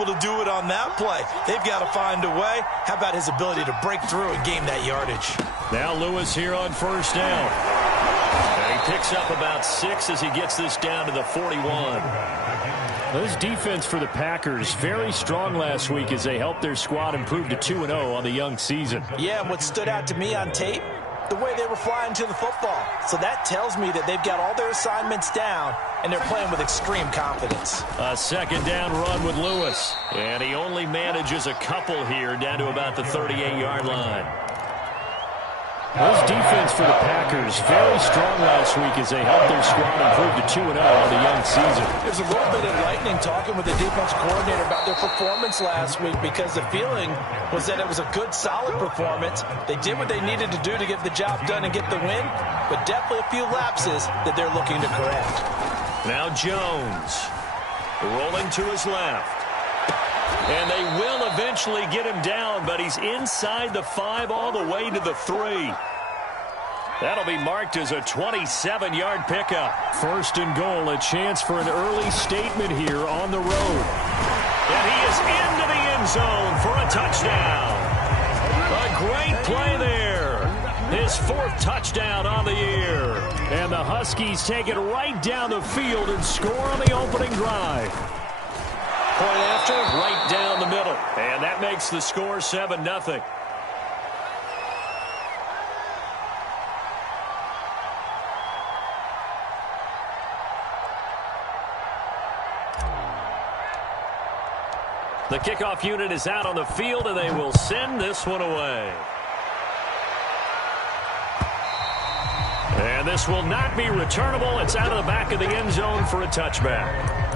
able to do it on that play. They've got to find a way. How about his ability to break through and gain that yardage? Now Lewis here on first down. And he picks up about 6 as he gets this down to the 41. This defense for the Packers, very strong last week as they helped their squad improve to 2-0 on the young season. Yeah, and what stood out to me on tape, the way they were flying to the football. So that tells me that they've got all their assignments down, and they're playing with extreme confidence. A second down run with Lewis. And he only manages a couple here down to about the 38-yard line. This defense for the Packers, very strong last week as they helped their squad improve to 2-0 on the young season. There's a little bit of lightning talking with the defense coordinator about their performance last week because the feeling was that it was a good, solid performance. They did what they needed to do to get the job done and get the win, but definitely a few lapses that they're looking to correct. Now Jones rolling to his left. And they will eventually get him down, but he's inside the 5 all the way to the 3. That'll be marked as a 27-yard pickup. First and goal, a chance for an early statement here on the road. And he is into the end zone for a touchdown. A great play there. His 4th touchdown on the year. And the Huskies take it right down the field and score on the opening drive. Point after, right down the middle. And that makes the score 7-0. The kickoff unit is out on the field, and they will send this one away. And this will not be returnable. It's out of the back of the end zone for a touchback.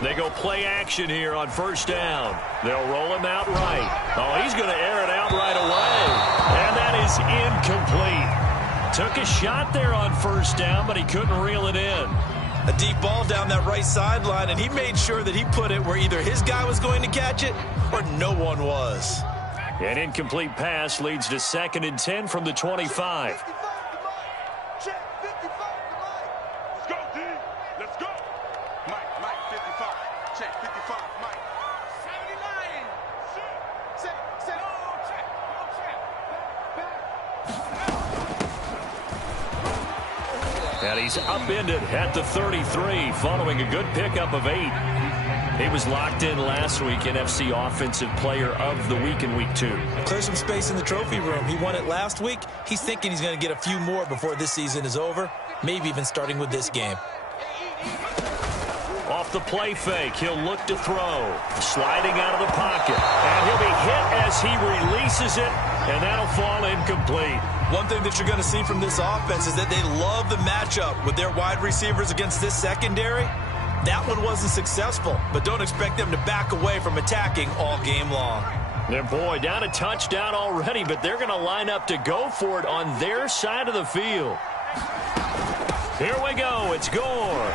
They go play action here on first down. They'll roll him out right. Oh, he's going to air it out right away. And that is incomplete. Took a shot there on first down, but he couldn't reel it in. A deep ball down that right sideline, and he made sure that he put it where either his guy was going to catch it or no one was. An incomplete pass leads to 2nd and 10 from the 25. And he's upended at the 33 following a good pickup of 8. He was locked in last week, NFC Offensive Player of the Week in Week 2. Clear some space in the trophy room. He won it last week. He's thinking he's going to get a few more before this season is over, maybe even starting with this game. Off the play fake, he'll look to throw. Sliding out of the pocket. And he'll be hit as he releases it, and that'll fall incomplete. One thing that you're going to see from this offense is that they love the matchup with their wide receivers against this secondary. That one wasn't successful, but don't expect them to back away from attacking all game long. And boy, down a touchdown already, but they're going to line up to go for it on their side of the field. Here we go. It's Gore.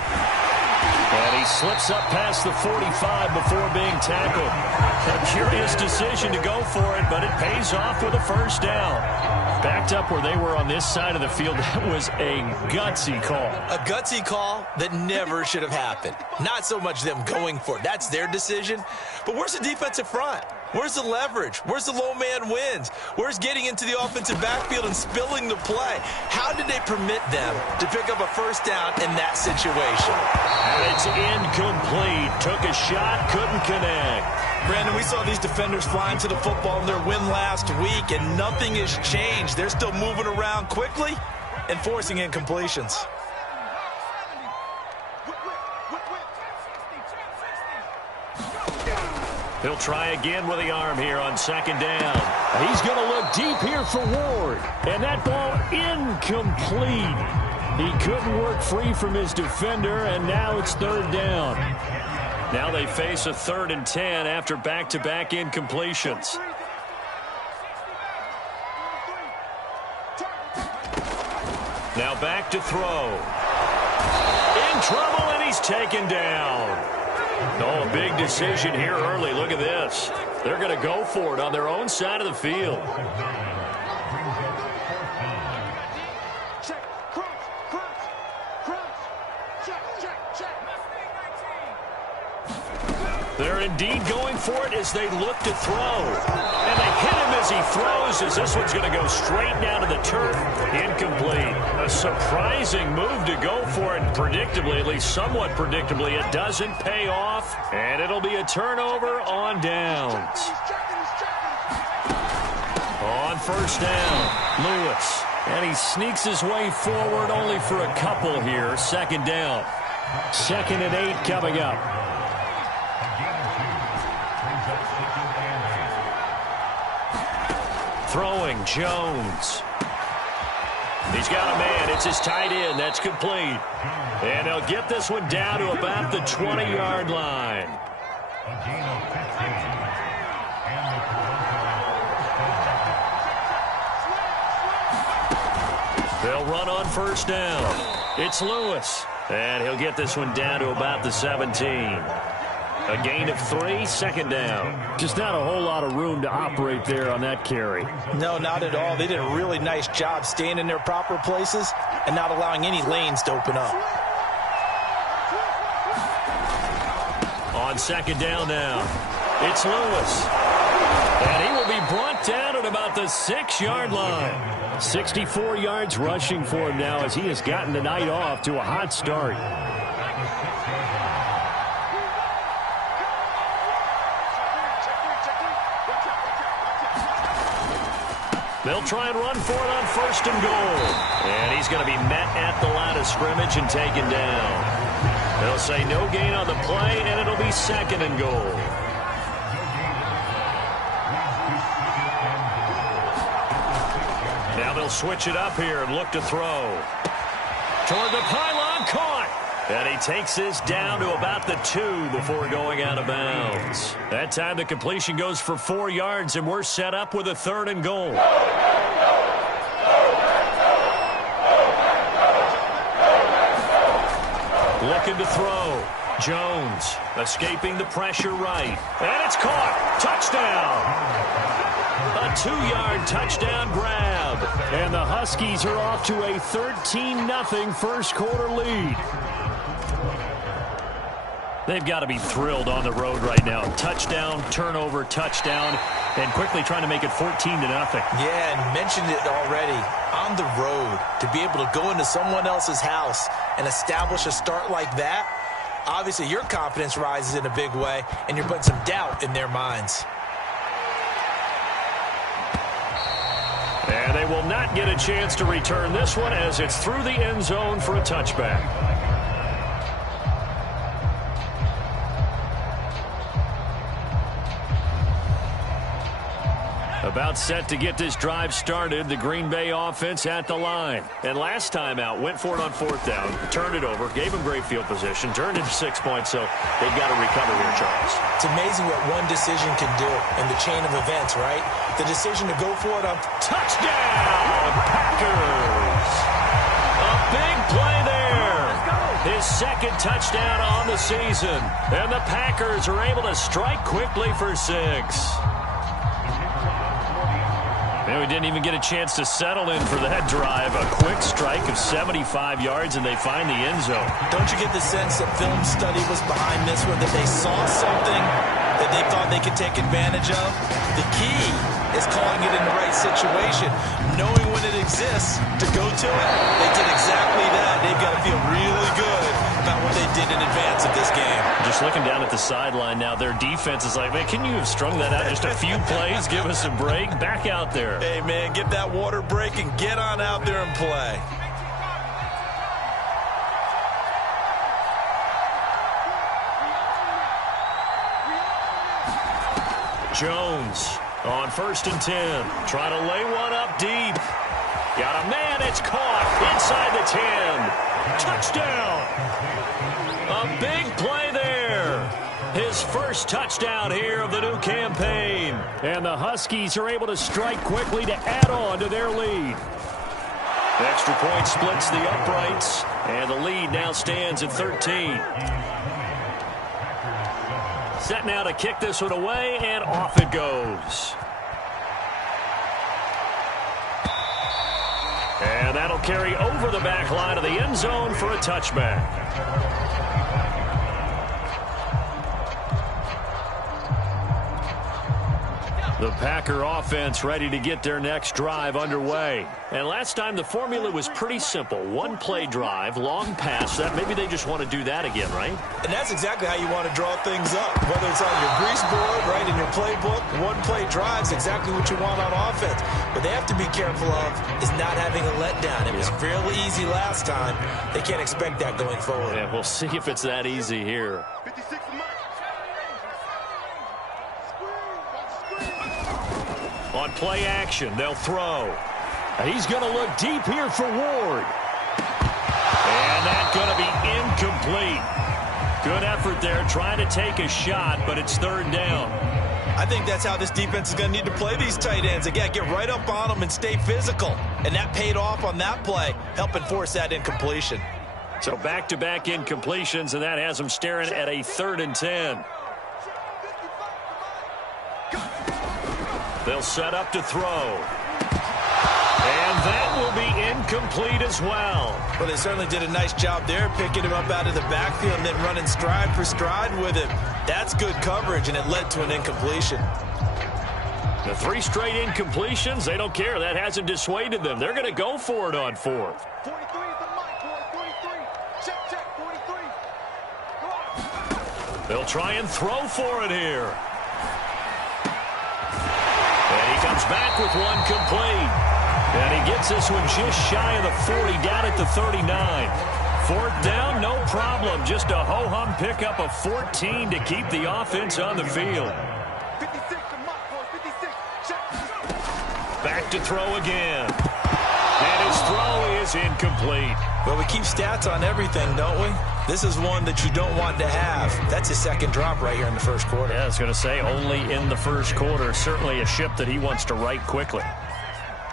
And he slips up past the 45 before being tackled. A curious decision to go for it, but it pays off with a first down. Backed up where they were on this side of the field, that was a gutsy call. A gutsy call that never should have happened. Not so much them going for it. That's their decision. But where's the defensive front? Where's the leverage? Where's the low man wins? Where's getting into the offensive backfield and spilling the play? How did they permit them to pick up a first down in that situation? And it's incomplete. Took a shot, couldn't connect. Brandon, we saw these defenders flying to the football in their win last week, and nothing has changed. They're still moving around quickly and forcing incompletions. He'll try again with the arm here on second down. He's going to look deep here for Ward. And that ball incomplete. He couldn't work free from his defender, and now it's third down. Now they face a 3rd and 10 after back-to-back incompletions. Now back to throw. In trouble, and he's taken down. Oh, a big decision here early. Look at this. They're going to go for it on their own side of the field. They're indeed going for it as they look to throw. And they hit him as he throws, as this one's going to go straight down to the turf. Incomplete. A surprising move to go for it. Predictably, at least somewhat predictably, it doesn't pay off. And it'll be a turnover on downs. On first down, Lewis. And he sneaks his way forward only for a couple here. Second down. 2nd and 8 coming up. Throwing, Jones. He's got a man. It's his tight end. That's complete. And they'll get this one down to about the 20-yard line. They'll run on first down. It's Lewis. And he'll get this one down to about the 17. A gain of 3, 2nd down. Just not a whole lot of room to operate there on that carry. No, not at all. They did a really nice job staying in their proper places and not allowing any lanes to open up. On 2nd down now, it's Lewis. And he will be brought down at about the 6-yard line. 64 yards rushing for him now as he has gotten the night off to a hot start. They'll try and run for it on 1st and goal. And he's going to be met at the line of scrimmage and taken down. They'll say no gain on the play, and it'll be 2nd and goal. Now they'll switch it up here and look to throw. Toward the pylon, caught. And he takes this down to about the 2 before going out of bounds. That time the completion goes for 4 yards, and we're set up with a 3rd and goal. Looking to throw. Jones escaping the pressure right. And it's caught. Touchdown. A 2-yard touchdown grab. And the Huskies are off to a 13-0 first quarter lead. They've got to be thrilled on the road right now. Touchdown, turnover, touchdown, and quickly trying to make it 14-0. Yeah, and mentioned it already. On the road, to be able to go into someone else's house and establish a start like that, obviously your confidence rises in a big way, and you're putting some doubt in their minds. And they will not get a chance to return this one as it's through the end zone for a touchback. About set to get this drive started. The Green Bay offense at the line. And last time out, went for it on 4th down, turned it over, gave them great field position, turned into 6 points, so they've got to recover here, Charles. It's amazing what one decision can do in the chain of events, right? The decision to go for it on touchdown, Packers. A big play there. His 2nd touchdown on the season. And the Packers are able to strike quickly for 6. And we didn't even get a chance to settle in for that drive. A quick strike of 75 yards, and they find the end zone. Don't you get the sense that film study was behind this one, that they saw something that they thought they could take advantage of? The key is calling it in the right situation, knowing when it exists to go to it. They did exactly that. They've got to feel really good about what they did in advance of this game. Just looking down at the sideline now, their defense is like, man, can you have strung that out just a few plays? Give us a break. Back out there. Hey, man, get that water break and get on out there and play. Jones on 1st and 10. Trying to lay one up deep. Got a man. It's caught inside the 10. Touchdown. A big play there. His first touchdown here of the new campaign. And the Huskies are able to strike quickly to add on to their lead. The extra point splits the uprights, and the lead now stands at 13. Set now to kick this one away, and off it goes. And that'll carry over the back line of the end zone for a touchback. The Packer offense ready to get their next drive underway. And last time the formula was pretty simple. One-play drive, long pass. That maybe they just want to do that again, right? And that's exactly how you want to draw things up. Whether it's on your grease board, right, in your playbook, one-play drives exactly what you want on offense. What they have to be careful of is not having a letdown. It was fairly easy last time. They can't expect that going forward. Yeah, we'll see if it's that easy here. On play action, they'll throw. And he's going to look deep here for Ward. And that's going to be incomplete. Good effort there trying to take a shot, but it's third down. I think that's how this defense is going to need to play these tight ends. Again, get right up on them and stay physical. And that paid off on that play, helping force that incompletion. So back-to-back incompletions, and that has them staring at a 3rd and 10. They'll set up to throw. And that will be incomplete as well. Well, they certainly did a nice job there, picking him up out of the backfield and then running stride for stride with him. That's good coverage, and it led to an incompletion. The 3 straight incompletions, they don't care. That hasn't dissuaded them. They're going to go for it on 4th. 43 is the mic, boy. 43. Check, 43. They'll try and throw for it here. And he comes back with one complete. And he gets this one just shy of the 40, down at the 39. 4th down, no problem. Just a ho-hum pickup of 14 to keep the offense on the field. 56, the mic, boy. 56. Check. Back to throw again. And his throw is incomplete. Well, we keep stats on everything, don't we? This is one that you don't want to have. That's his second drop right here in the first quarter. Yeah, I was going to say only in the first quarter. Certainly a ship that he wants to right quickly.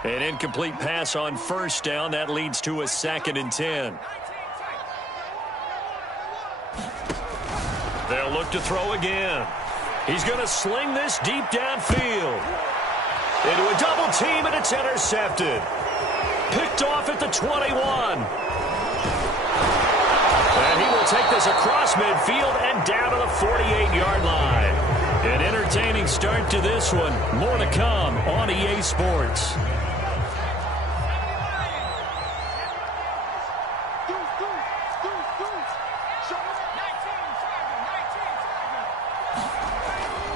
An incomplete pass on 1st down. That leads to a 2nd and 10. They'll look to throw again. He's going to sling this deep downfield. Into a double team, and it's intercepted. Picked off at the 21. And he will take this across midfield and down to the 48-yard line. An entertaining start to this one. More to come on EA Sports.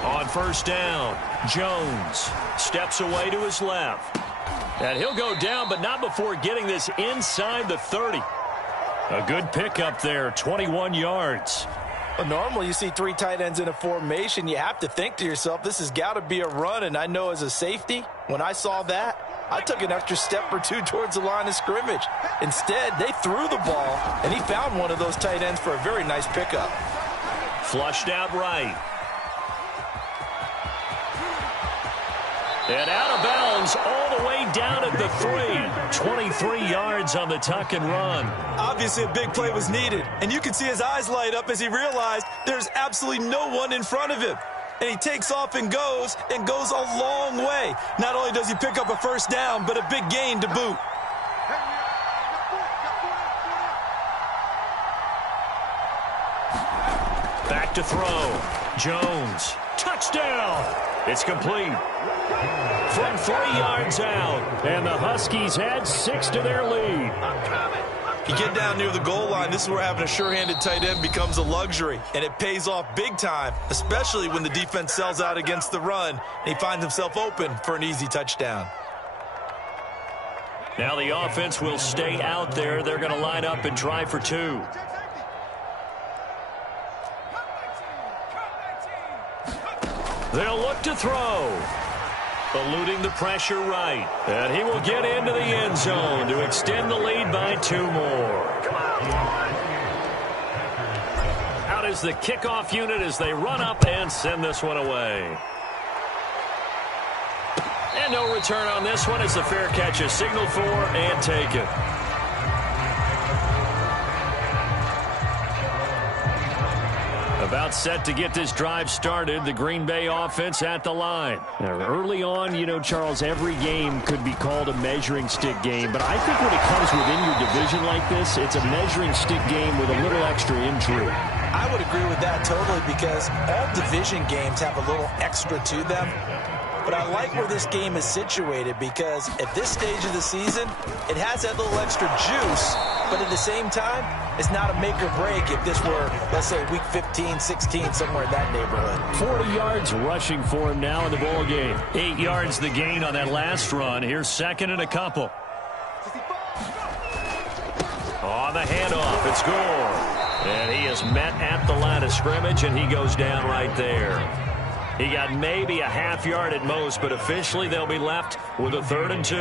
On 1st down, Jones steps away to his left. And he'll go down, but not before getting this inside the 30. A good pickup there, 21 yards. Well, normally you see 3 tight ends in a formation. You have to think to yourself, this has got to be a run. And I know as a safety, when I saw that, I took an extra step or 2 towards the line of scrimmage. Instead, they threw the ball, and he found one of those tight ends for a very nice pickup. Flushed out right. And out of bounds all the way down at the 3. 23 yards on the tuck and run. Obviously, a big play was needed, and you can see his eyes light up as he realized there's absolutely no one in front of him. And he takes off and goes a long way. Not only does he pick up a 1st down, but a big gain to boot. Back to throw. Jones. Touchdown. It's complete. From 3 yards out. And the Huskies add 6 to their lead. You get down near the goal line, this is where having a sure-handed tight end becomes a luxury. And it pays off big time, especially when the defense sells out against the run. And he finds himself open for an easy touchdown. Now the offense will stay out there. They're going to line up and try for 2. They'll look to throw. Eluding the pressure right. And he will get into the end zone to extend the lead by 2 more. Out is the kickoff unit as they run up and send this one away. And no return on this one as the fair catch is signaled for and taken. About set to get this drive started, the Green Bay offense at the line. Now, early on, you know, Charles, every game could be called a measuring stick game, but I think when it comes within your division like this, it's a measuring stick game with a little extra intrigue. I would agree with that totally because all division games have a little extra to them. But I like where this game is situated because at this stage of the season, it has that little extra juice, but at the same time, it's not a make or break if this were, let's say, week 15, 16, somewhere in that neighborhood. 40 yards rushing for him now in the ball game. 8 yards the gain on that last run. Here's second and a couple. On the handoff, it's Gore. And he is met at the line of scrimmage, and he goes down right there. He got maybe a half yard at most, but officially they'll be left with a 3rd and 2.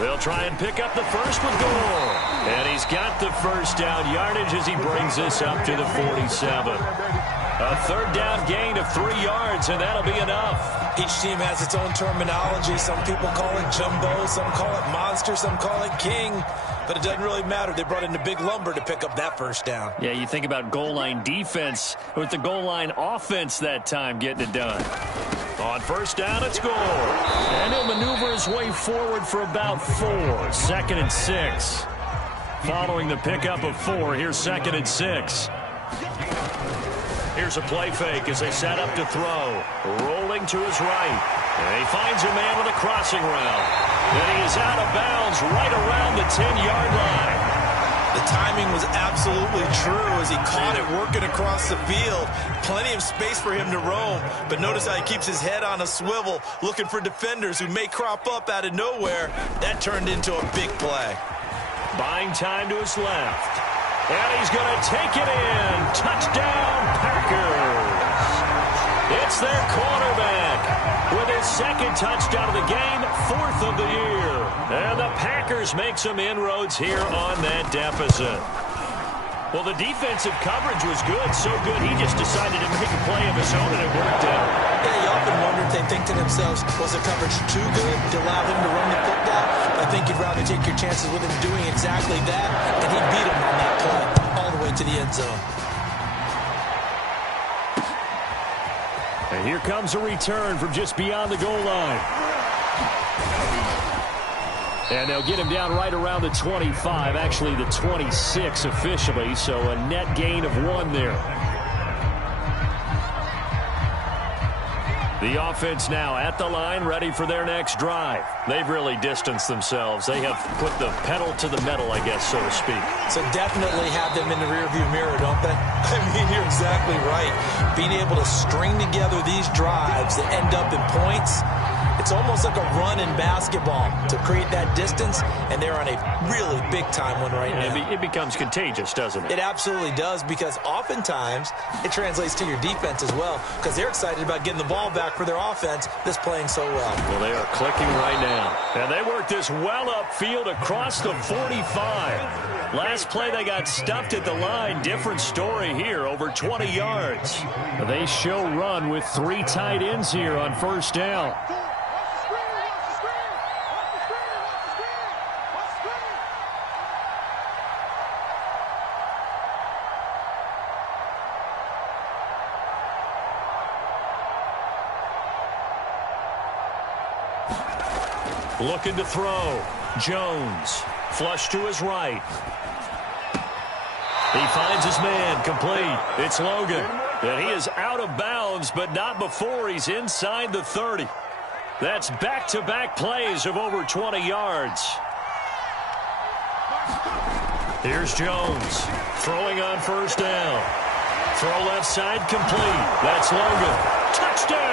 They'll try and pick up the first with Gore. And he's got the first down yardage as he brings this up to the 47. A 3rd down gain of 3 yards, and that'll be enough. Each team has its own terminology. Some people call it jumbo, some call it monster, some call it king. But it doesn't really matter. They brought in the big lumber to pick up that first down. Yeah, you think about goal line defense with the goal line offense that time getting it done. On first down, it's Gore. And he'll maneuver his way forward for about 4. 2nd and 6. Following the pickup of 4, here's 2nd and 6. Here's a play fake as they set up to throw. Rolling to his right. And he finds a man with a crossing route. And he is out of bounds right around the 10-yard line. The timing was absolutely true as he caught it working across the field. Plenty of space for him to roam. But notice how he keeps his head on a swivel, looking for defenders who may crop up out of nowhere. That turned into a big play. Buying time to his left. And he's going to take it in. Touchdown, Packers. It's their quarterback with his 2nd touchdown of the game, 4th of the year. And the Packers make some inroads here on that deficit. Well, the defensive coverage was good, so good he just decided to make a play of his own, and it worked out. Yeah, you often wonder if they think to themselves, was the coverage too good to allow him to run the football? I think you'd rather take your chances with him doing exactly that, and he beat him on that play all the way to the end zone. And here comes a return from just beyond the goal line. And they'll get him down right around the 25, actually the 26 officially, so a net gain of 1 there. The offense now at the line, ready for their next drive. They've really distanced themselves. They have put the pedal to the metal, I guess, so to speak. So definitely have them in the rearview mirror, don't they? I mean, you're exactly right. Being able to string together these drives that end up in points, it's almost like a run in basketball to create that distance, and they're on a really big-time one right now. It becomes contagious, doesn't it? It absolutely does, because oftentimes it translates to your defense as well, because they're excited about getting the ball back for their offense that's playing so well. Well, they are clicking right now. And they work this well upfield across the 45. Last play, they got stuffed at the line. Different story here, over 20 yards. They show run with 3 tight ends here on first down. Looking to throw. Jones. Flush to his right. He finds his man. Complete. It's Logan. And he is out of bounds, but not before he's inside the 30. That's back-to-back plays of over 20 yards. Here's Jones. Throwing on first down. Throw left side complete. That's Logan. Touchdown!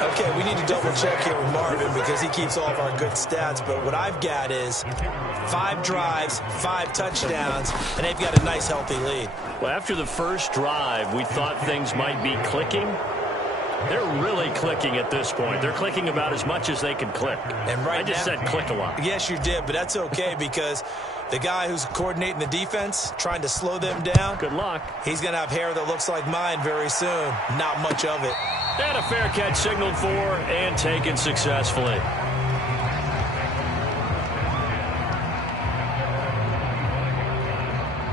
Okay, we need to double-check here with Marvin because he keeps all of our good stats, but what I've got is 5 drives, 5 touchdowns, and they've got a nice, healthy lead. Well, after the first drive, we thought things might be clicking. They're really clicking at this point. They're clicking about as much as they can click. And right I just said click a lot. Yes, you did, but that's okay because the guy who's coordinating the defense, trying to slow them down. Good luck. He's going to have hair that looks like mine very soon. Not much of it. And a fair catch signaled for and taken successfully.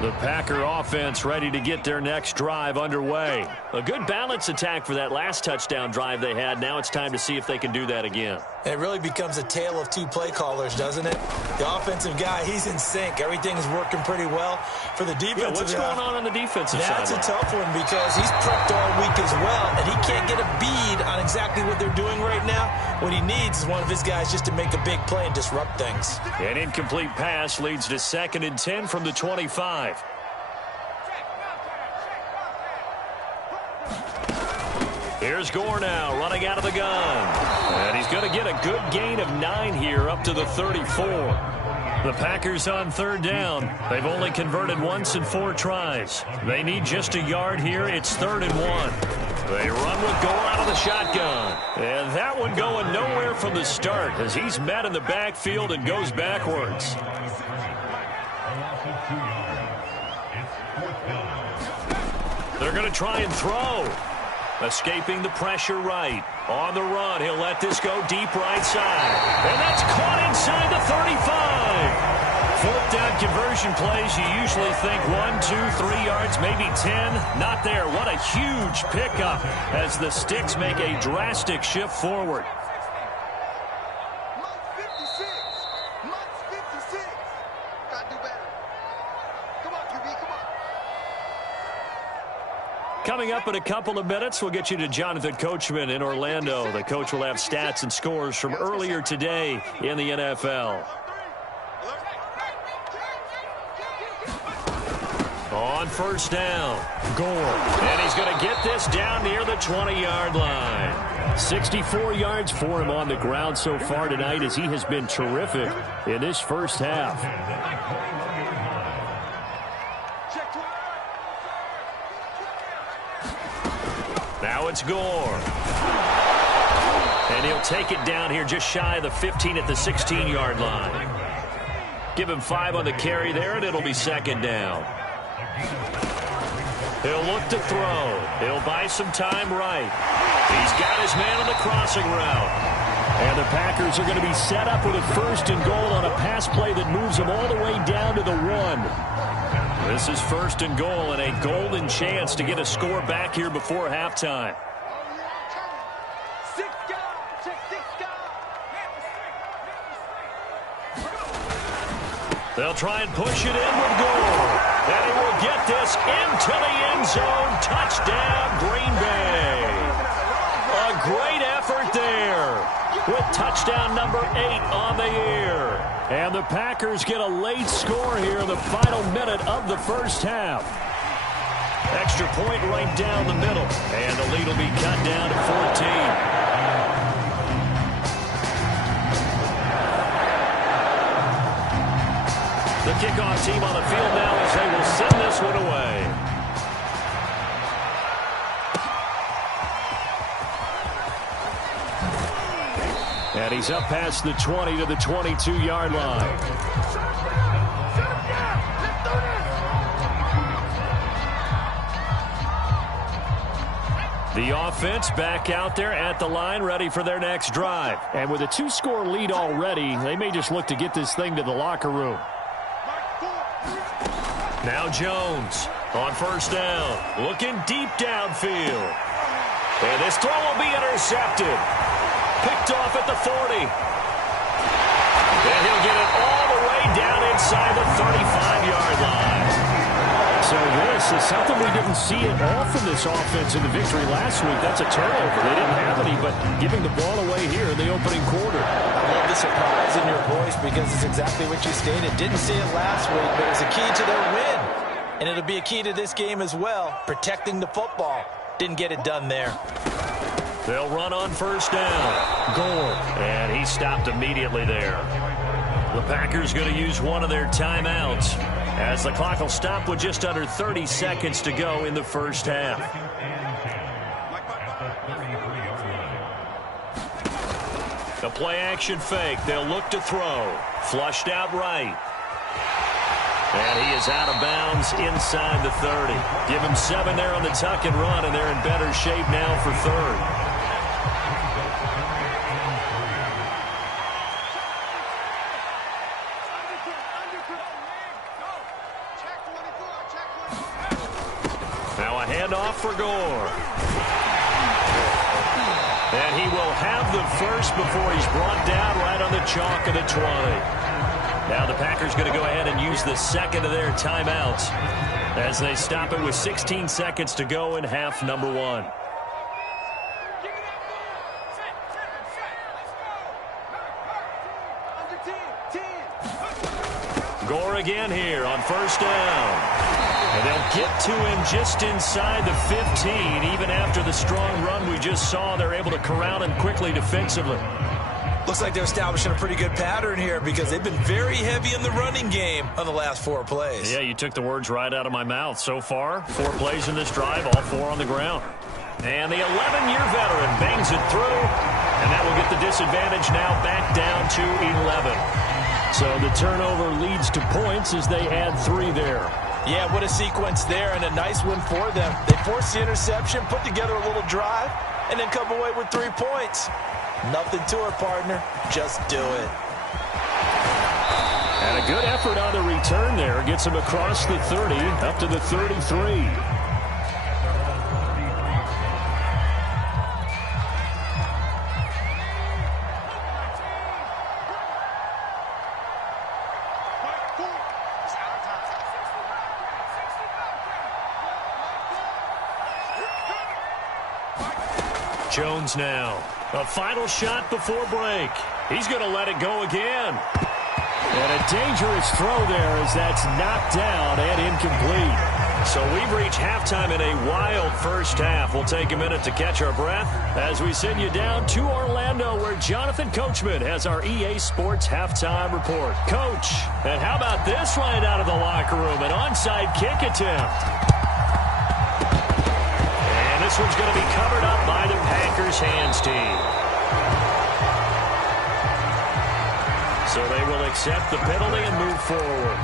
The Packer offense ready to get their next drive underway. A good balance attack for that last touchdown drive they had. Now it's time to see if they can do that again. It really becomes a tale of two play callers, doesn't it? The offensive guy, he's in sync. Everything's working pretty well. For the defensive guy, what's going on the defensive side? That's a tough one because he's prepped all week as well, and he can't get a bead on exactly what they're doing right now. What he needs is one of his guys just to make a big play and disrupt things. An incomplete pass leads to 2nd and 10 from the 25. Here's Gore now running out of the gun. And he's going to get a good gain of 9 here up to the 34. The Packers on 3rd down. They've only converted once in 4 tries. They need just a yard here. It's 3rd and 1. They run with Gore out of the shotgun. And that one going nowhere from the start as he's met in the backfield and goes backwards. They're going to try and throw. Escaping the pressure right. On the run, he'll let this go deep right side. And that's caught inside the 35. 4th down conversion plays, you usually think 1, 2, 3 yards, maybe 10. Not there. What a huge pickup as the Sticks make a drastic shift forward. Coming up in a couple of minutes, we'll get you to Jonathan Coachman in Orlando. The coach will have stats and scores from earlier today in the NFL. On 1st down, Gore. And he's going to get this down near the 20-yard line. 64 yards for him on the ground so far tonight as he has been terrific in this first half. Now it's Gore. And he'll take it down here just shy of the 15 at the 16-yard line. Give him 5 on the carry there, and it'll be 2nd down. He'll look to throw. He'll buy some time right. He's got his man on the crossing route. And the Packers are going to be set up with a 1st and goal on a pass play that moves them all the way down to the 1. This is 1st and goal and a golden chance to get a score back here before halftime. They'll try and push it in with Gore. And he will get this into the end zone. Touchdown, Green Bay. A great effort there with touchdown number 8 on the year. And the Packers get a late score here in the final minute of the first half. Extra point right down the middle. And the lead will be cut down to 14. The kickoff team on the field now as they will send this one away. And he's up past the 20 to the 22-yard line. The offense back out there at the line, ready for their next drive. And with a 2-score lead already, they may just look to get this thing to the locker room. Now Jones on 1st down, looking deep downfield. And this throw will be intercepted. Picked off at the 40. And he'll get it all the way down inside the 35-yard line. So this is something we didn't see at all from this offense in the victory last week. That's a turnover. They didn't have any, but giving the ball away here in the opening quarter. I love the surprise in your voice because it's exactly what you stated. Didn't see it last week, but it's a key to their win. And it'll be a key to this game as well, protecting the football. Didn't get it done there. They'll run on 1st down. Gore. And he stopped immediately there. The Packers going to use one of their timeouts as the clock will stop with just under 30 seconds to go in the first half. The play-action fake. They'll look to throw. Flushed out right. And he is out of bounds inside the 30. Give him 7 there on the tuck and run, and they're in better shape now for 3rd. handoff for Gore. And he will have the first before he's brought down right on the chalk of the 20. Now the Packers going to go ahead and use the second of their timeouts as they stop it with 16 seconds to go in half number 1. Gore again here on first down. And they'll get to him just inside the 15. Even after the strong run we just saw, they're able to corral him quickly defensively. Looks like they're establishing a pretty good pattern here because they've been very heavy in the running game on the last 4 plays. Yeah, you took the words right out of my mouth. So far, 4 plays in this drive, all 4 on the ground. And the 11-year veteran bangs it through, and that will get the disadvantage now back down to 11. So the turnover leads to points as they add 3 there. Yeah, what a sequence there, and a nice win for them. They forced the interception, put together a little drive, and then come away with 3 points. Nothing to it, partner. Just do it. And a good effort on the return there. Gets him across the 30, up to the 33. Jones now. A final shot before break. He's going to let it go again. And a dangerous throw there as that's knocked down and incomplete. So we've reached halftime in a wild first half. We'll take a minute to catch our breath as we send you down to Orlando where Jonathan Coachman has our EA Sports halftime report. Coach, and how about this right out of the locker room? An onside kick attempt. And this one's going to be covered up by the Packers hands team. So they will accept the penalty and move forward.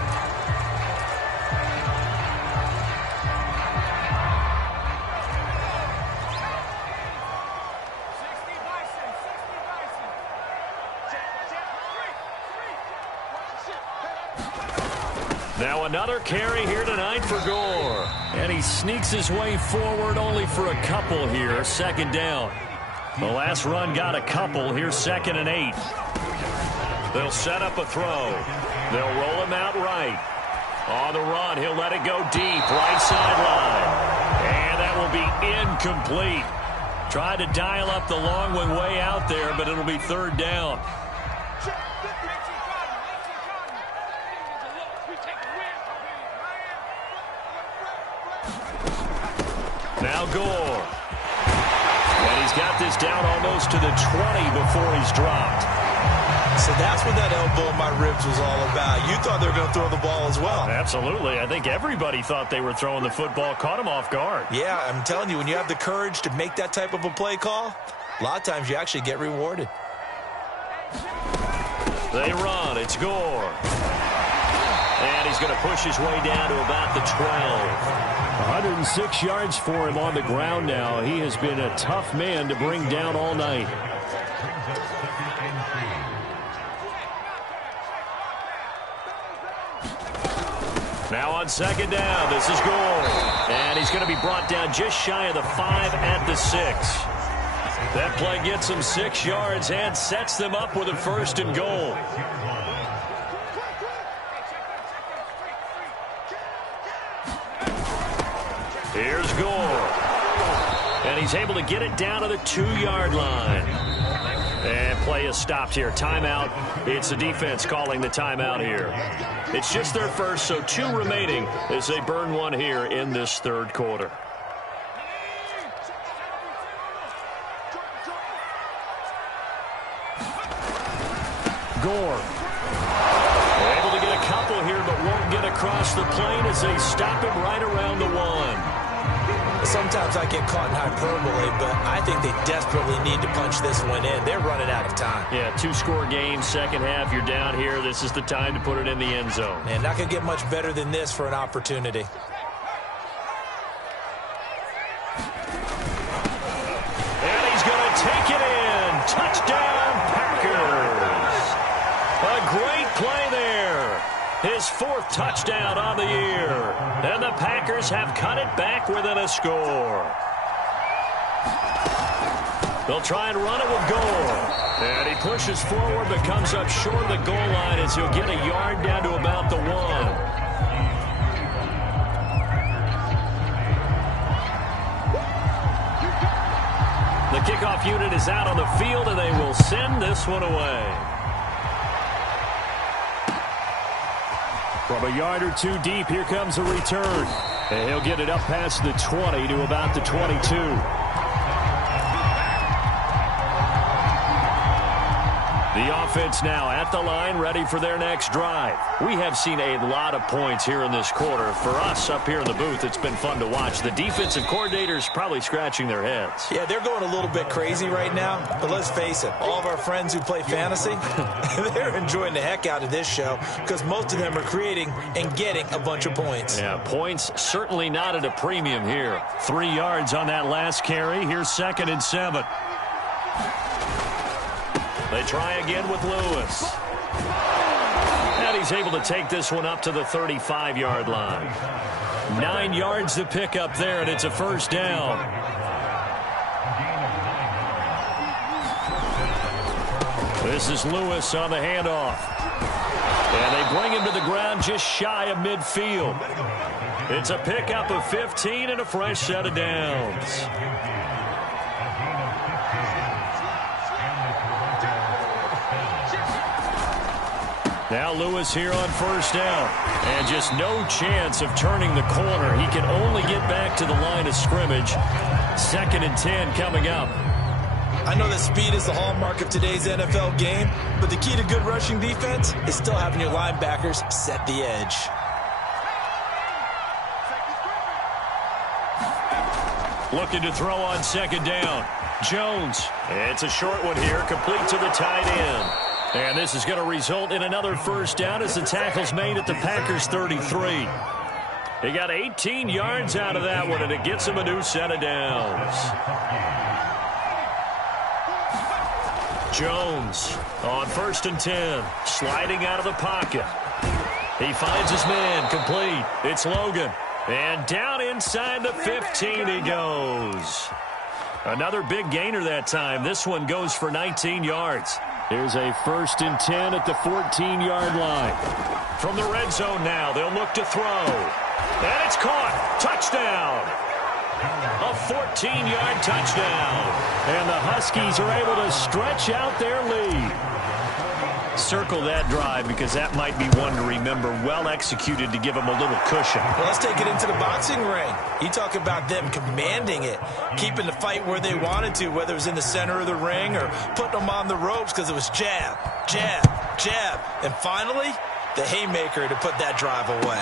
Now another carry here tonight for Gore. And he sneaks his way forward only for a couple here. Second down. The last run got a couple. Here's 2nd and 8. They'll set up a throw. They'll roll him out right. On the run, he'll let it go deep. Right sideline. And that will be incomplete. Tried to dial up the long one way out there, but it'll be 3rd down. Now Gore. And he's got this down almost to the 20 before he's dropped. So that's what that elbow in my ribs was all about. You thought they were going to throw the ball as well. Absolutely. I think everybody thought they were throwing the football, caught him off guard. Yeah, I'm telling you, when you have the courage to make that type of a play call, a lot of times you actually get rewarded. They run. It's Gore. And he's going to push his way down to about the 12. 106 yards for him on the ground now. He has been a tough man to bring down all night. Now on 2nd down, this is Gore. And he's going to be brought down just shy of the 5 at the 6. That play gets him 6 yards and sets them up with a 1st and goal. Here's Gore. And he's able to get it down to the 2-yard line. And play is stopped here. Timeout. It's the defense calling the timeout here. It's just their first, so 2 remaining as they burn one here in this 3rd quarter. Gore. They're able to get a couple here, but won't get across the plane as they stop him right around the 1. Sometimes I get caught in hyperbole, but I think they desperately need to punch this one in. They're running out of time. Yeah, 2-score game, second half. You're down here. This is the time to put it in the end zone. Man, not going to get much better than this for an opportunity. And he's going to take it in. Touchdown, Packers. A great play there. His 4th touchdown on the year. And the Packers have cut it back within a score. They'll try and run it with Gore. And he pushes forward but comes up short of the goal line as he'll get a yard down to about the 1. The kickoff unit is out on the field, and they will send this one away. From a yard or two deep, here comes a return. And he'll get it up past the 20 to about the 22. The offense now at the line, ready for their next drive. We have seen a lot of points here in this quarter. For us up here in the booth, it's been fun to watch. The defensive coordinators probably scratching their heads. Yeah, they're going a little bit crazy right now. But let's face it, all of our friends who play fantasy, they're enjoying the heck out of this show because most of them are creating and getting a bunch of points. Yeah, points certainly not at a premium here. 3 yards on that last carry. Here's 2nd and 7. They try again with Lewis. And he's able to take this one up to the 35-yard line. 9 yards to pick up there, and it's a 1st down. This is Lewis on the handoff. And they bring him to the ground just shy of midfield. It's a pickup of 15 and a fresh set of downs. Now Lewis here on 1st down. And just no chance of turning the corner. He can only get back to the line of scrimmage. 2nd and 10 coming up. I know that speed is the hallmark of today's NFL game, but the key to good rushing defense is still having your linebackers set the edge. Looking to throw on 2nd down. Jones. It's a short one here, complete to the tight end. And this is going to result in another 1st down as the tackle's made at the Packers' 33. He got 18 yards out of that one, and it gets him a new set of downs. Jones on 1st and 10, sliding out of the pocket. He finds his man, complete. It's Logan. And down inside the 15 he goes. Another big gainer that time. This one goes for 19 yards. Here's a 1st and 10 at the 14-yard line. From the red zone now, they'll look to throw. And it's caught. Touchdown. A 14-yard touchdown. And the Huskies are able to stretch out their lead. Circle that drive because that might be one to remember. Well executed to give them a little cushion. Well, let's take it into the boxing ring. You talk about them commanding it, keeping the fight where they wanted to, whether it was in the center of the ring or putting them on the ropes because it was jab, jab, jab. And finally, the haymaker to put that drive away.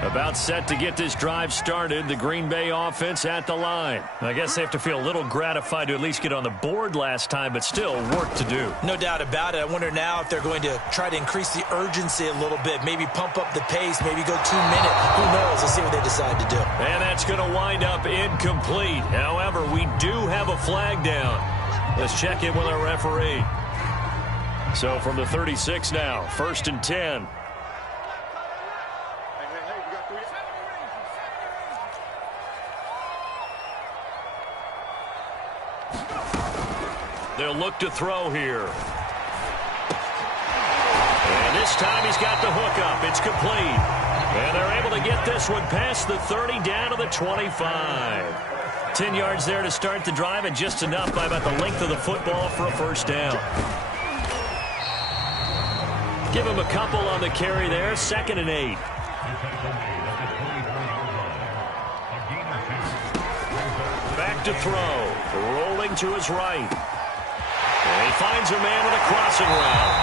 About set to get this drive started, the Green Bay offense at the line. I guess they have to feel a little gratified to at least get on the board last time, but still work to do. No doubt about it. I wonder now if they're going to try to increase the urgency a little bit, maybe pump up the pace, maybe go 2 minute. Who knows? Let's see what they decide to do. And that's going to wind up incomplete. However, we do have a flag down. Let's check in with our referee. So from the 36 now, 1st and 10. They'll look to throw here. And this time he's got the hook up. It's complete. And they're able to get this one past the 30 down to the 25. 10 yards there to start the drive and just enough by about the length of the football for a 1st down. Give him a couple on the carry there. 2nd and 8. Back to throw. Rolling to his right. And he finds a man with a crossing route.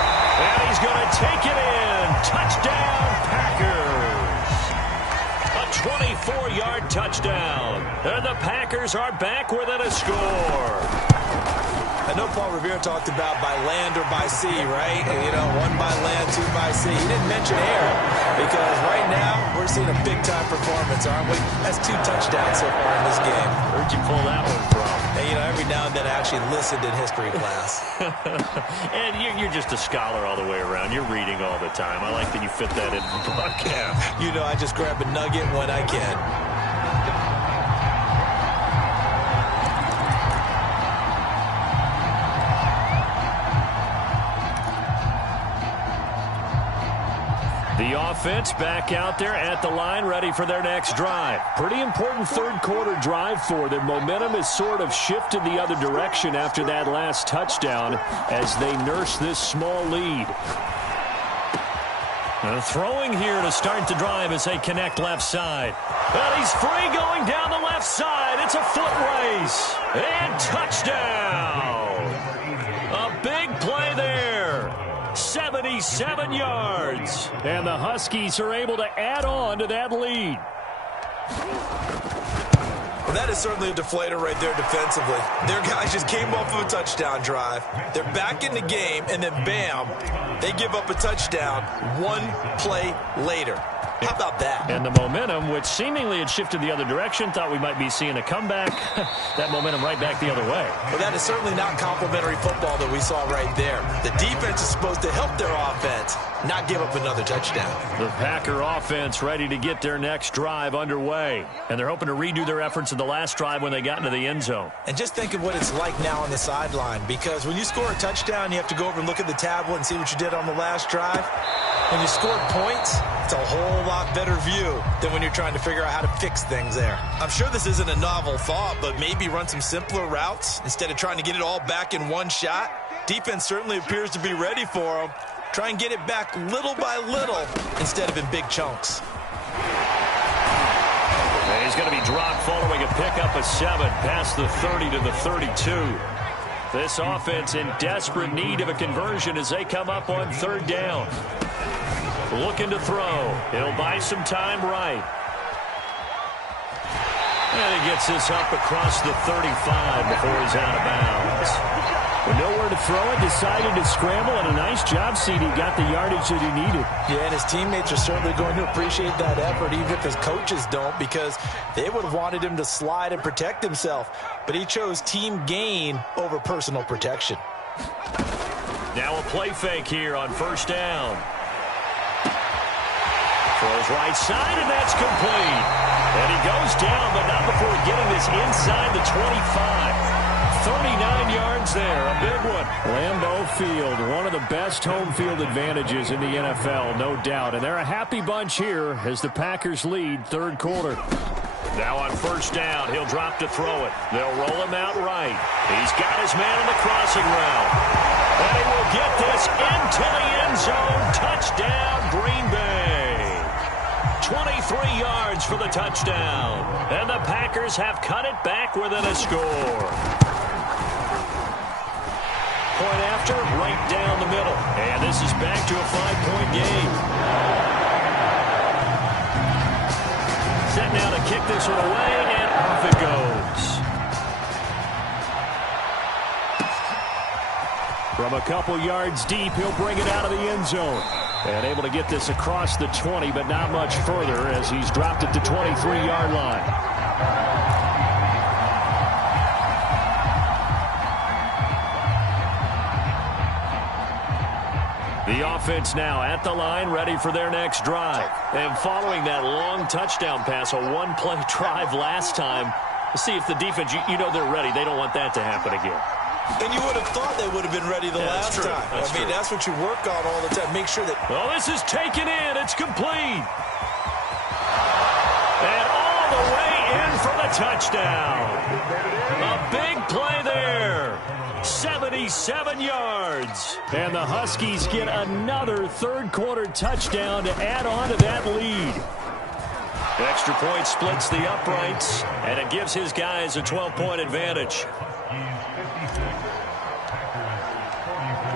And he's going to take it in. Touchdown, Packers. A 24-yard touchdown. And the Packers are back within a score. I know Paul Revere talked about by land or by sea, right? You know, one by land, two by sea. He didn't mention air because right now we're seeing a big-time performance, aren't we? That's 2 touchdowns so far in this game. Where'd you pull that one from? And, you know, every now and then I actually listened in history class. And you're just a scholar all the way around. You're reading all the time. I like that you fit that in the broadcast. You know, I just grab a nugget when I can. The offense back out there at the line, ready for their next drive. Pretty important third-quarter drive for them. Momentum has sort of shifted the other direction after that last touchdown as they nurse this small lead. Throwing here to start the drive as they connect left side. And he's free going down the left side. It's a foot race. And touchdown. A big play there. 77 yards. And the Huskies are able to add on to that lead. Well, that is certainly a deflator right there defensively. Their guys just came off of a touchdown drive. They're back in the game, and then bam, they give up a touchdown 1 play later. How about that? And the momentum, which seemingly had shifted the other direction, thought we might be seeing a comeback. That momentum right back the other way. Well, that is certainly not complimentary football that we saw right there. The defense is supposed to help their offense, not give up another touchdown. The Packer offense ready to get their next drive underway. And they're hoping to redo their efforts in the last drive when they got into the end zone. And just think of what it's like now on the sideline, because when you score a touchdown, you have to go over and look at the tablet and see what you did on the last drive. When you scored points, it's a whole lot better view than when you're trying to figure out how to fix things there. I'm sure this isn't a novel thought, but maybe run some simpler routes instead of trying to get it all back in one shot. Defense certainly appears to be ready for them. Try and get it back little by little instead of in big chunks. And he's going to be dropped following a pickup of 7 past the 30 to the 32. This offense in desperate need of a conversion as they come up on 3rd down. Looking to throw. He'll buy some time right. And he gets this up across the 35 before he's out of bounds. With nowhere to throw it, decided to scramble, and a nice job, CD. Got the yardage that he needed. Yeah, and his teammates are certainly going to appreciate that effort, even if his coaches don't, because they would have wanted him to slide and protect himself. But he chose team gain over personal protection. Now a play fake here on 1st down. Throws right side, and that's complete. And he goes down, but not before getting this inside the 25. 39 yards there, a big one. Lambeau Field, one of the best home field advantages in the NFL, no doubt. And they're a happy bunch here as the Packers lead 3rd quarter. Now on 1st down, he'll drop to throw it. They'll roll him out right. He's got his man on the crossing route. And he will get this into the end zone. Touchdown, Green Bay. 23 yards for the touchdown. And the Packers have cut it back within a score. Point after, right down the middle. And this is back to a 5-point game. Set now to kick this one away, and off it goes. From a couple yards deep, he'll bring it out of the end zone. And able to get this across the 20, but not much further as he's dropped it to 23-yard line. The offense now at the line, ready for their next drive. And following that long touchdown pass, a 1-play drive last time, let's see if the defense, you know they're ready. They don't want that to happen again. And you would have thought they would have been ready the last time. That's what you work on all the time. Make sure that... Well, this is taken in. It's complete. And all the way in for the touchdown. A big play there. 77 yards. And the Huskies get another 3rd quarter touchdown to add on to that lead. Extra point splits the uprights, and it gives his guys a 12-point advantage.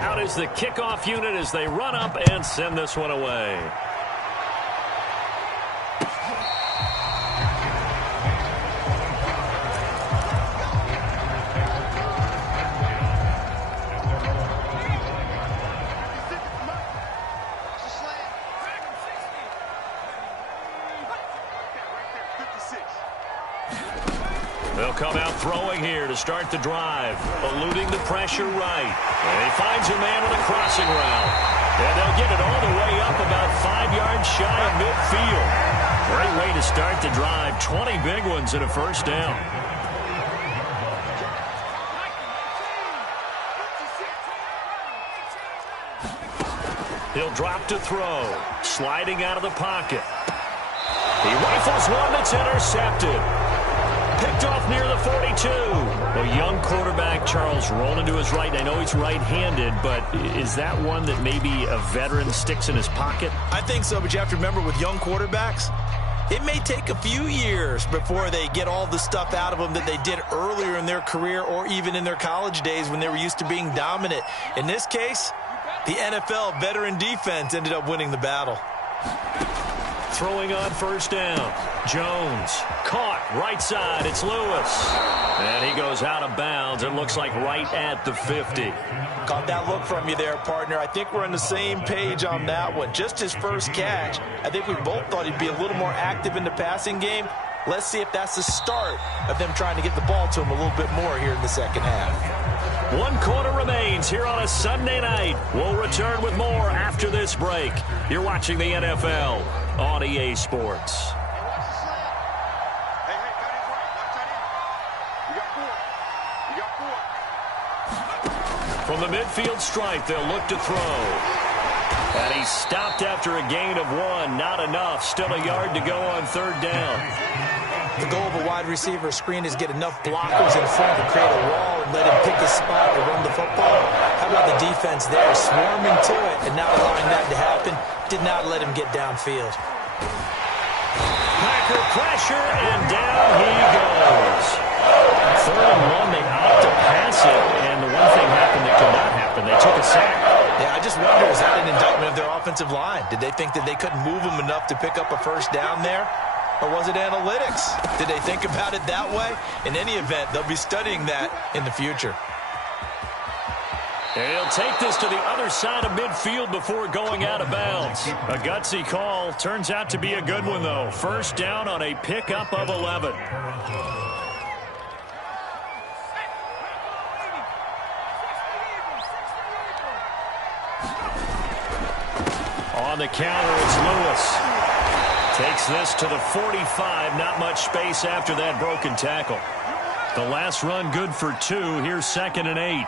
Out is the kickoff unit as they run up and send this one away. come out throwing here to start the drive, eluding the pressure right. And he finds a man on a crossing route. And they'll get it all the way up about 5 yards shy of midfield. Great way to start the drive. 20 big ones and a first down. He'll drop to throw. Sliding out of the pocket. He rifles one that's intercepted. Picked off near the 42. A young quarterback, Charles, rolling to his right. I know he's right-handed, but is that one that maybe a veteran sticks in his pocket? I think so, but you have to remember with young quarterbacks, it may take a few years before they get all the stuff out of them that they did earlier in their career or even in their college days when they were used to being dominant. In this case, the NFL veteran defense ended up winning the battle. Throwing on first down. Jones caught right side. It's Lewis. And he goes out of bounds. It looks like right at the 50. Caught that look from you there, partner. I think we're on the same page on that one. Just his first catch. I think we both thought he'd be a little more active in the passing game. Let's see if that's the start of them trying to get the ball to him a little bit more here in the second half. 1 quarter remains here on a Sunday night. We'll return with more after this break. You're watching the NFL on EA Sports. From the midfield stripe, they'll look to throw. And he's stopped after a gain of 1. Not enough. Still a yard to go on third down. The goal of a wide receiver screen is get enough blockers in front to create a wall and let him pick his spot to run the football. How about the defense there, swarming to it and not allowing that to happen? Did not let him get downfield. Packer pressure, and down he goes. 3rd and 1, they opt to pass it, and the one thing happened that could not happen. They took a sack. Yeah, I just wonder, is that an indictment of their offensive line? Did they think that they couldn't move them enough to pick up a first down there? Or was it analytics? Did they think about it that way? In any event, they'll be studying that in the future. And he'll take this to the other side of midfield before going out of bounds. A gutsy call. Turns out to be a good one, though. First down on a pickup of 11. On the counter, it's Lewis. Takes this to the 45. Not much space after that broken tackle. The last run good for 2. Here's 2nd and 8.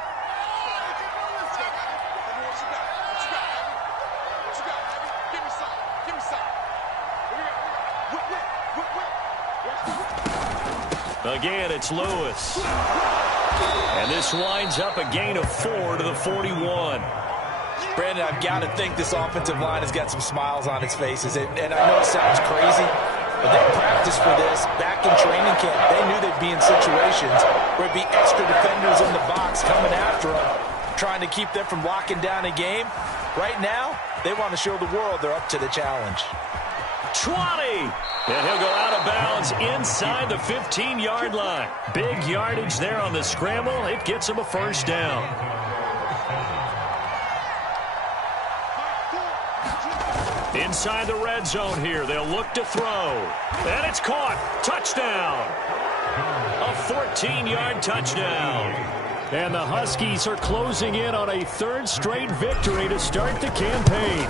Again, it's Lewis. And this winds up a gain of 4 to the 41. Brandon, I've got to think this offensive line has got some smiles on its faces. And I know it sounds crazy, but they practiced for this back in training camp. They knew they'd be in situations where it'd be extra defenders in the box coming after them, trying to keep them from locking down a game. Right now, they want to show the world they're up to the challenge. 20! And he'll go out of bounds inside the 15-yard line. Big yardage there on the scramble. It gets him a first down. Inside the red zone here. They'll look to throw. And it's caught. Touchdown. A 14-yard touchdown. And the Huskies are closing in on a 3rd straight victory to start the campaign.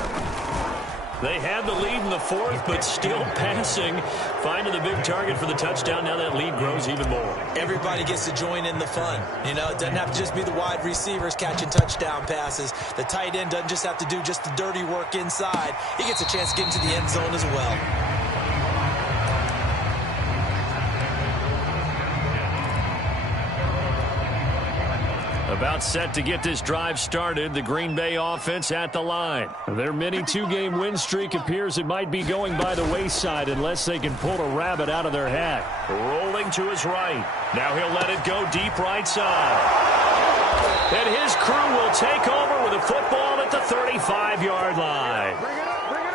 They had the lead in the 4th, but still passing. Finding the big target for the touchdown. Now that lead grows even more. Everybody gets to join in the fun. You know, it doesn't have to just be the wide receivers catching touchdown passes. The tight end doesn't just have to do just the dirty work inside. He gets a chance to get into the end zone as well. About set to get this drive started, the Green Bay offense at the line. Their mini 2-game win streak appears it might be going by the wayside unless they can pull a rabbit out of their hat. Rolling to his right. Now he'll let it go deep right side. And his crew will take over with a football at the 35-yard line.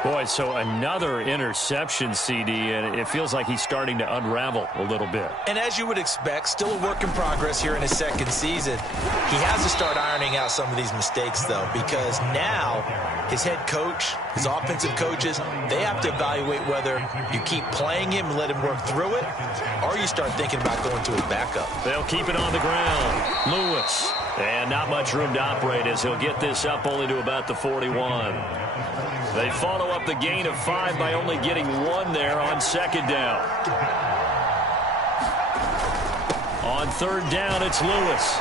Boy, so another interception, CD, and it feels like he's starting to unravel a little bit. And as you would expect, still a work in progress here in his second season. He has to start ironing out some of these mistakes, though, because now his head coach, his offensive coaches, they have to evaluate whether you keep playing him and let him work through it, or you start thinking about going to his backup. They'll keep it on the ground. Lewis. And not much room to operate as he'll get this up only to about the 41. They follow up the gain of 5 by only getting 1 there on second down. On third down, it's Lewis.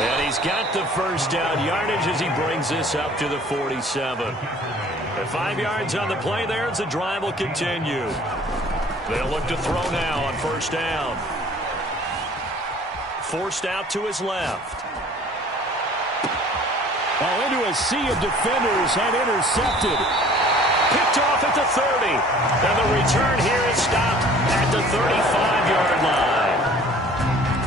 And he's got the first down yardage as he brings this up to the 47. And 5 yards on the play there as the drive will continue. They'll look to throw now on first down. Forced out to his left. Into a sea of defenders and intercepted. Picked off at the 30. And the return here is stopped at the 35-yard line.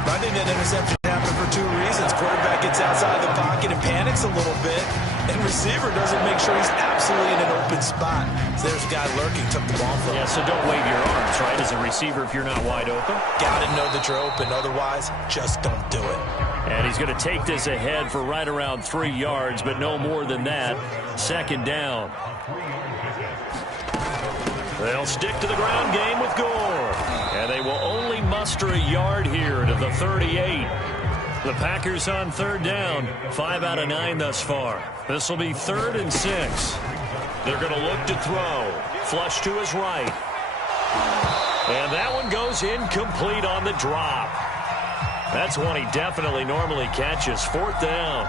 I think that interception happened for 2 reasons. Quarterback gets outside the pocket and panics a little bit, and receiver doesn't make sure he's absolutely in an open spot. So there's a guy lurking, took the ball from him. Yeah, so don't wave your arms, right, as a receiver if you're not wide open. Got to know that you're open. Otherwise, just don't do it. And he's going to take this ahead for right around 3 yards, but no more than that. Second down. They'll stick to the ground game with Gore. And they will only muster a yard here to the 38. The Packers on third down. 5 out of 9 thus far. This will be 3rd and 6. They're going to look to throw. Flush to his right. And that one goes incomplete on the drop. That's one he definitely normally catches. 4th down.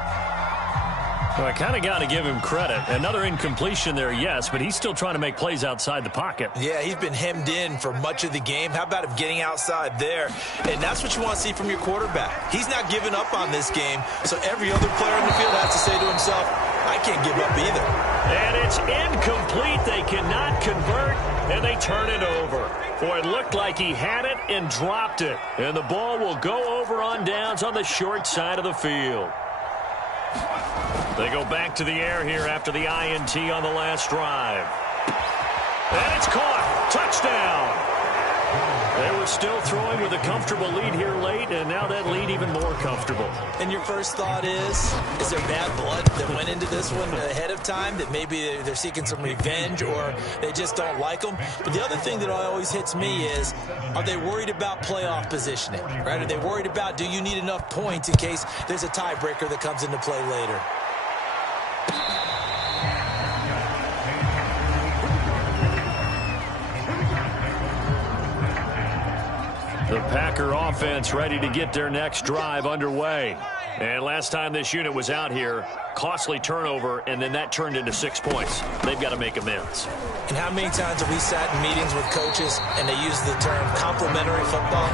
Well, I kind of got to give him credit. Another incompletion there, yes, but he's still trying to make plays outside the pocket. Yeah, he's been hemmed in for much of the game. How about him getting outside there? And that's what you want to see from your quarterback. He's not giving up on this game, so every other player in the field has to say to himself, I can't give up either. And it's incomplete. They cannot convert, and they turn it over. Boy, it looked like he had it and dropped it. And the ball will go over on downs on the short side of the field. They go back to the air here after the INT on the last drive. And it's caught. Touchdown. They were still throwing with a comfortable lead here late, and now that lead even more comfortable. And your first thought is there bad blood that went into this one ahead of time, that maybe they're seeking some revenge or they just don't like them? But the other thing that always hits me is, are they worried about playoff positioning, right? Are they worried about, do you need enough points in case there's a tiebreaker that comes into play later? The Packer offense ready to get their next drive underway. And last time this unit was out here, costly turnover, and then that turned into 6 points. They've got to make amends. And how many times have we sat in meetings with coaches and they use the term complementary football?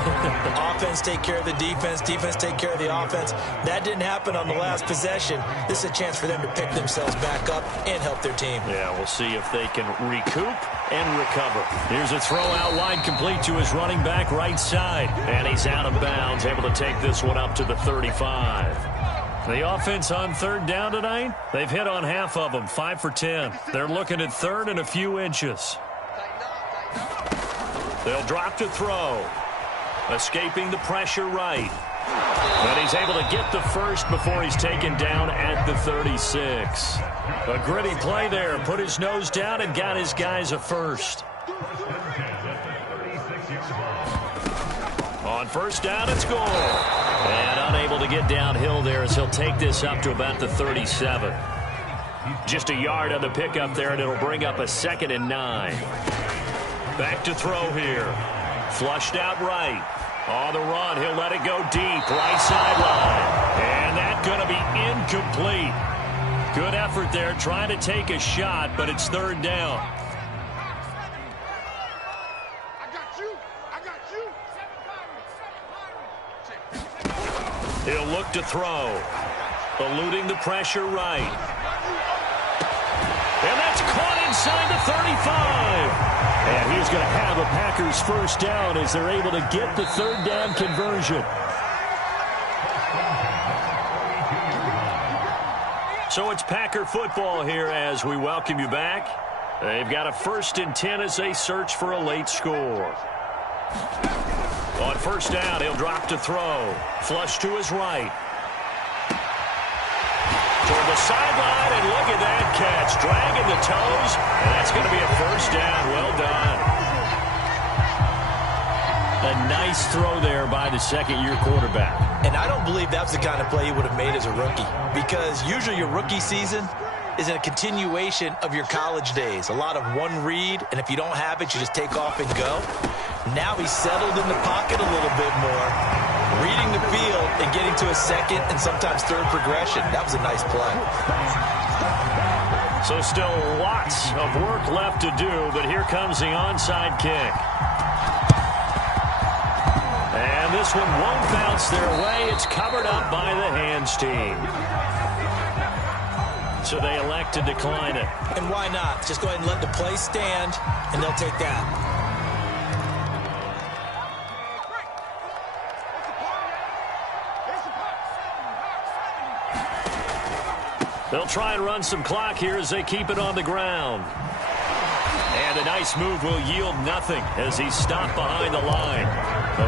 Offense take care of the defense, defense take care of the offense. That didn't happen on the last possession. This is a chance for them to pick themselves back up and help their team. Yeah, we'll see if they can recoup and recover. Here's a throw out wide, complete to his running back right side. And he's out of bounds, able to take this one up to the 35. The offense on third down tonight, they've hit on half of them, 5 for 10. They're looking at third and a few inches. They'll drop to throw. Escaping the pressure right. But he's able to get the first before he's taken down at the 36. A gritty play there. Put his nose down and got his guys a first. On first down, it's Gore. And unable to get downhill there as he'll take this up to about the 37. Just a yard on the pickup there, and it'll bring up a 2nd and 9. Back to throw here. Flushed out right. On the run, he'll let it go deep. Right sideline. And that's going to be incomplete. Good effort there, trying to take a shot, but it's third down. He'll look to throw. Eluding the pressure right. And that's caught inside the 35. And he's going to have a Packers first down as they're able to get the third down conversion. So it's Packer football here as we welcome you back. They've got a 1st and 10 as they search for a late score. On 1st down, he'll drop to throw. Flush to his right. Toward the sideline, and look at that catch. Dragging the toes, and that's going to be a 1st down. Well done. A nice throw there by the second-year quarterback. And I don't believe that's the kind of play he would have made as a rookie, because usually your rookie season is a continuation of your college days. A lot of one read, and if you don't have it, you just take off and go. Now he's settled in the pocket a little bit more, reading the field and getting to a second and sometimes third progression. That was a nice play. So still lots of work left to do, but here comes the onside kick. And this one won't bounce their way. It's covered up by the hands team. So they elect to decline it. And why not? Just go ahead and let the play stand, and they'll take that. They'll try and run some clock here as they keep it on the ground. And a nice move will yield nothing as he's stopped behind the line.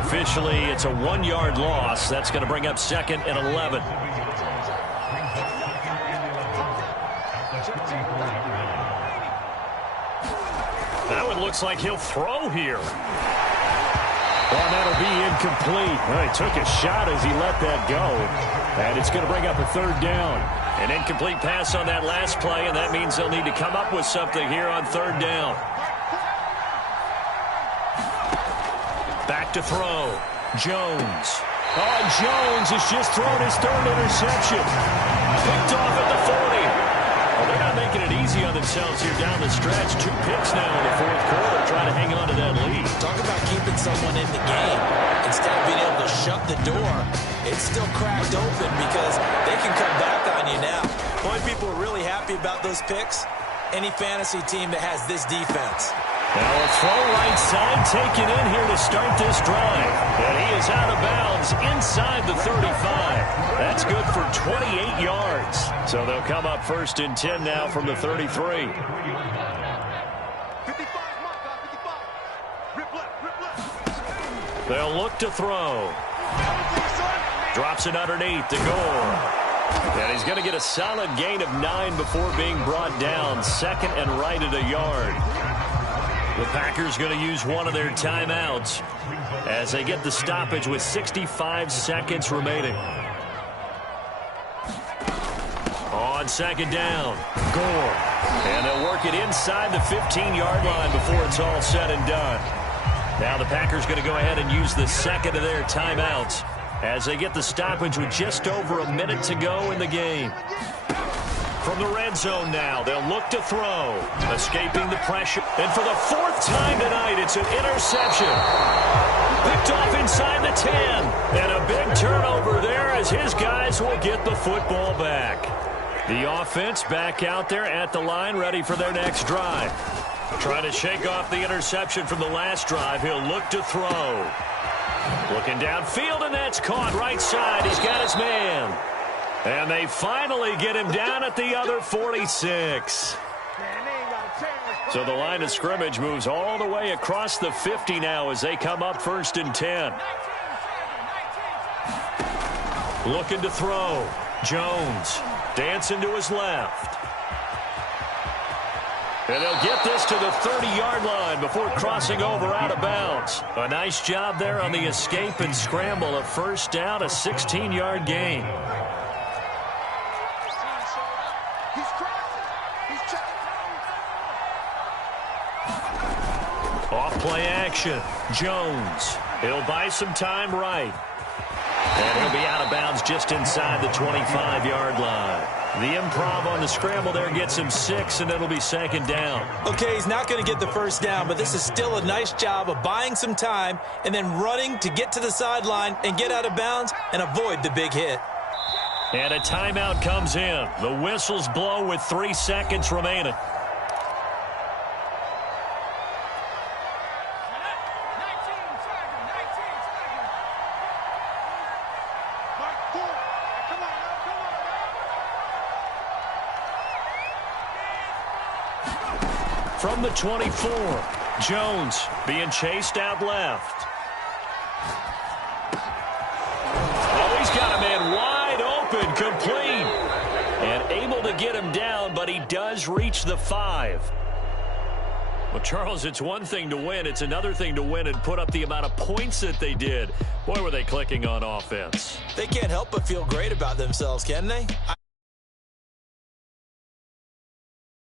Officially, it's a 1-yard loss. That's going to bring up 2nd and 11. That one looks like he'll throw here. Well, that'll be incomplete. Well, he took a shot as he let that go. And it's going to bring up a 3rd down. An incomplete pass on that last play, and that means they'll need to come up with something here on 3rd down. Back to throw. Jones. Oh, Jones has just thrown his 3rd interception. Picked off at the 40. Well, they're not making it easy on themselves here down the stretch. 2 picks now in the 4th quarter, trying to hang on to that lead. Talk about keeping someone in the game. Instead of being able to shut the door, it's still cracked open because they can come back on you now. Boy, people are really happy about those picks. Any fantasy team that has this defense. Now a throw right side taken in here to start this drive. And he is out of bounds inside the 35. That's good for 28 yards. So they'll come up 1st and 10 now from the 33. 55, Rip left. They'll look to throw. Drops it underneath to Gore. And he's going to get a solid gain of 9 before being brought down. 2nd and right at a yard. The Packers going to use one of their timeouts as they get the stoppage with 65 seconds remaining. On 2nd down, Gore. And they'll work it inside the 15-yard line before it's all said and done. Now the Packers going to go ahead and use the 2nd of their timeouts as they get the stoppage with just over a minute to go in the game. From the red zone now, they'll look to throw. Escaping the pressure. And for the 4th time tonight, it's an interception. Picked off inside the 10. And a big turnover there as his guys will get the football back. The offense back out there at the line, ready for their next drive. Trying to shake off the interception from the last drive. He'll look to throw. Looking downfield, and that's caught right side. He's got his man. And they finally get him down at the other 46. So the line of scrimmage moves all the way across the 50 now as they come up 1st and 10. Looking to throw. Jones dancing to his left. And they'll get this to the 30-yard line before crossing over out of bounds. A nice job there on the escape and scramble. A 1st down, a 16-yard gain. Off-play action. Jones. He'll buy some time right. And he'll be out of bounds just inside the 25-yard line. The improv on the scramble there gets him 6, and it'll be 2nd down. Okay, he's not going to get the 1st down, but this is still a nice job of buying some time and then running to get to the sideline and get out of bounds and avoid the big hit. And a timeout comes in. The whistles blow with 3 seconds remaining. From the 24, Jones being chased out left. Oh, he's got a man wide open, complete. And able to get him down, but he does reach the 5. Well, Charles, it's one thing to win. It's another thing to win and put up the amount of points that they did. Boy, were they clicking on offense. They can't help but feel great about themselves, can they?